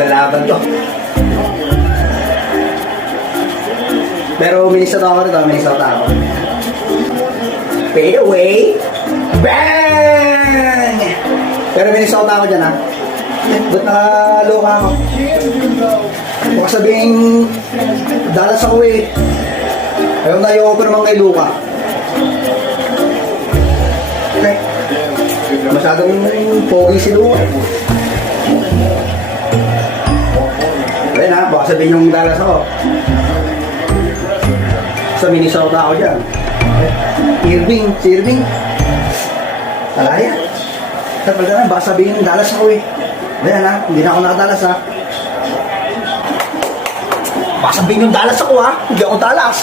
Magalaban to. Pero Minnesota ako rito, Minnesota ako. Fade away. Bang! Pero Minnesota ako dyan ha. Ba't nakaluka ako? Baka sabihin, Dallas ako eh. Ayaw ko naman kay Luka. Okay. Masyadong pogi si Luka. Ayun ha, baka sabihin yung Dallas ako. Sa Minnesota ako dyan. Irving, si Irving. Alaya. Tapos na, baka sabihin yung Dallas ako eh. Ayan ha, hindi na ako nakadalas ha. Baka sabihin yung Dallas ako ha, hindi ako Dallas.